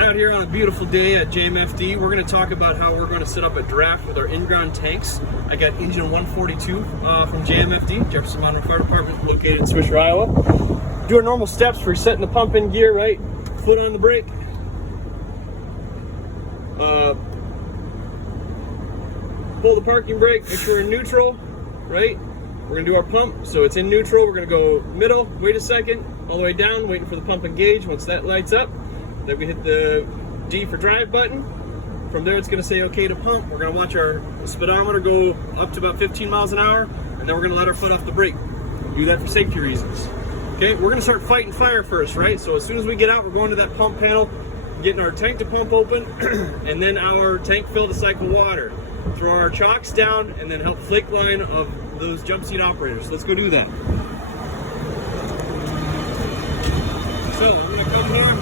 Out here on a beautiful day at JMFD, we're going to talk about how we're going to set up a draft with our in-ground tanks. I got engine 142 from JMFD, Jefferson Mountain Fire Department, located in Swisher, Iowa. Do our normal steps for setting the pump in gear, right? Foot on the brake. Pull the parking brake, make sure we're in neutral, right? We're going to do our pump, so it's in neutral. We're going to go middle, wait a second, all the way down, waiting for the pump engage. Once that lights up, then we hit the D for drive button. From there, it's going to say okay to pump. We're going to watch our speedometer go up to about 15 miles an hour, and then we're going to let our foot off the brake. Do that for safety reasons. Okay, we're going to start fighting fire first, right? So as soon as we get out, we're going to that pump panel, getting our tank to pump open, and then our tank fill to cycle water. Throw our chocks down, and then help flake line of those jump seat operators. Let's go do that. So I'm going to come here,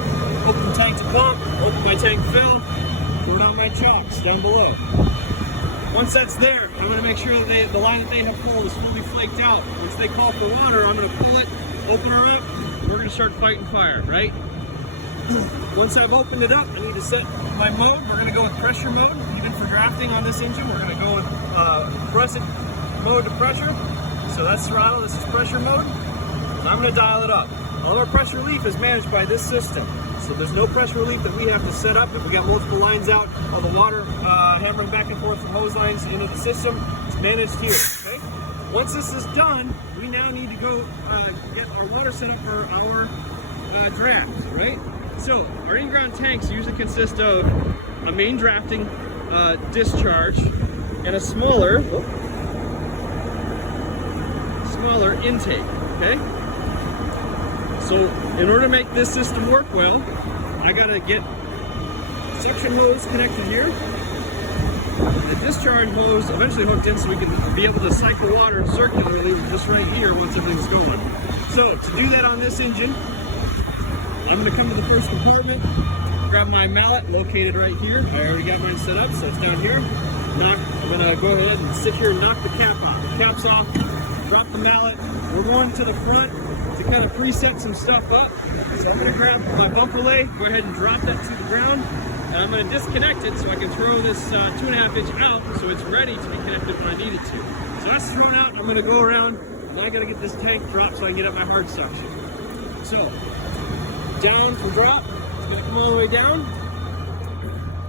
open the tank to pump, open my tank fill, pour down my chocks down below. Once that's there, I'm going to make sure that the line that they have pulled is fully flaked out. Once they call for water, I'm going to pull it, open her up, and we're going to start fighting fire, right? Once I've opened it up, I need to set my mode. We're going to go with pressure mode. Even for drafting on this engine, we're going to go with compressed mode to pressure. So that's throttle, this is pressure mode. And I'm going to dial it up. All of our pressure relief is managed by this system. So there's no pressure relief that we have to set up. If we got multiple lines out, all the water hammering back and forth from hose lines into the system, it's managed here, okay? Once this is done, we now need to go get our water set up for our draft, right? So our in-ground tanks usually consist of a main drafting discharge and a smaller intake, okay? So in order to make this system work well, I gotta get suction hose connected here, the discharge hose eventually hooked in so we can be able to cycle water circularly just right here once everything's going. So to do that on this engine, I'm going to come to the first compartment, grab my mallet located right here. I already got mine set up, so it's down here. I'm going to go ahead and sit here and knock the cap off. The cap's off, drop the mallet. We're going to the front to kind of preset some stuff up. So I'm going to grab my bumper lay, go ahead and drop that to the ground, and I'm going to disconnect it so I can throw this 2.5 inch out so it's ready to be connected when I need it to. So that's thrown out. I'm going to go around, and I got to get this tank dropped so I can get up my hard suction. So down for drop, it's going to come all the way down.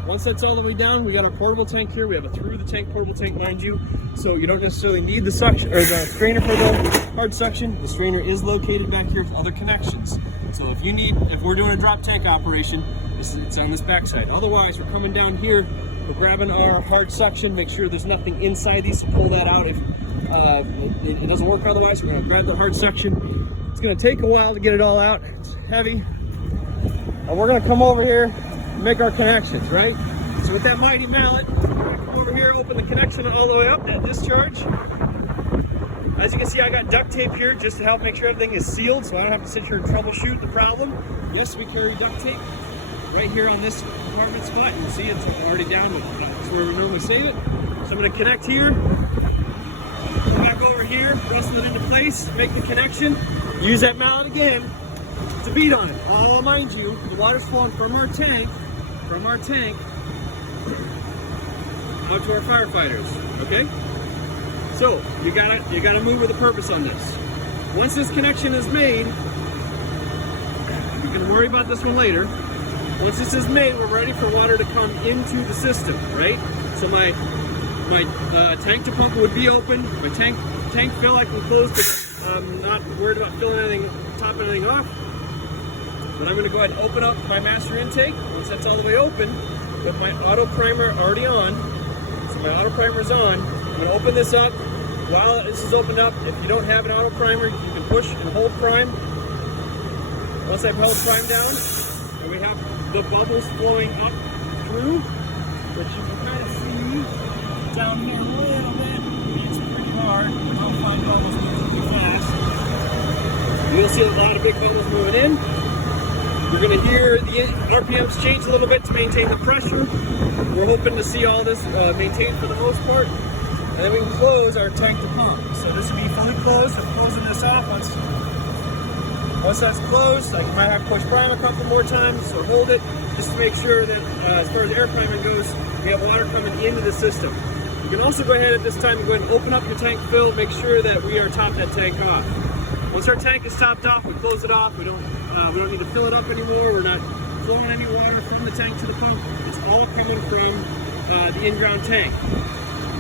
Once that's all the way down, we got our portable tank here. We have a through the tank portable tank, mind you, so you don't necessarily need the suction or the strainer for the hard suction. The strainer is located back here with other connections. So if we're doing a drop tank operation, it's on this backside. Otherwise, we're coming down here, we're grabbing our hard suction, make sure there's nothing inside these, so pull that out if it doesn't work otherwise. We're going to grab the hard suction. It's going to take a while to get it all out. It's heavy. And we're going to come over here and make our connections, right? So with that mighty mallet, we're going to come over here, open the connection all the way up, that discharge. As you can see, I got duct tape here just to help make sure everything is sealed so I don't have to sit here and troubleshoot the problem. Yes, we carry duct tape right here on this compartment spot. You can see it's already down with that's where we normally save it. So I'm going to connect here, come back over here, wrestle it into place, make the connection, use that mallet again to beat on it. All mind you, the water's flowing from our tank out to our firefighters, okay? So you gotta move with a purpose on this. Once this connection is made, you can worry about this one later. Once this is made, we're ready for water to come into the system, right? So my tank to pump would be open. My tank fill I can close because I'm not worried about filling anything, topping anything off. But I'm going to go ahead and open up my master intake. Once that's all the way open, with my auto primer already on, so my auto primer is on, I'm going to open this up. While this is opened up, if you don't have an auto primer, you can push and hold prime. Once I've held prime down, and we have the bubbles flowing up through, which you can kind of see down here a little bit. It's pretty hard. I don't find bubbles moving too fast. You'll see a lot of big bubbles moving in. You're going to hear the RPMs change a little bit to maintain the pressure. We're hoping to see all this maintained for the most part. And then we can close our tank to pump. So this will be fully closed. I'm closing this off once Once that's closed, I might have to push prime a couple more times or hold it just to make sure that as far as air priming goes, we have water coming into the system. You can also go ahead at this time and go ahead and open up your tank fill, make sure that we are topped that tank off. Once our tank is topped off, we close it off. We don't need to fill it up anymore. We're not flowing any water from the tank to the pump. It's all coming from the in-ground tank.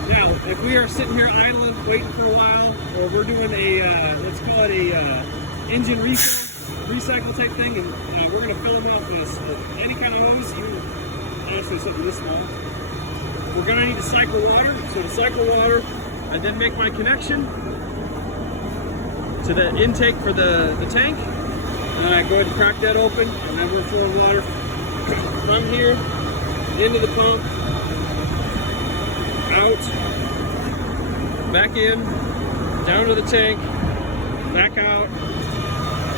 Now, if we are sitting here idling, waiting for a while, or we're doing a, let's call it a engine recycle type thing, and we're going to fill them up with any kind of hose, even honestly something this small. We're going to need to cycle water. So to cycle water, I then make my connection to the intake for the tank. And I go ahead and crack that open, and then we're flowing water from here into the pump, out, back in, down to the tank, back out,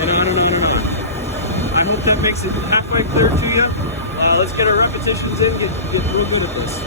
and on and on and on. I hope that makes it halfway clear to you. Let's get our repetitions in, get real good at this.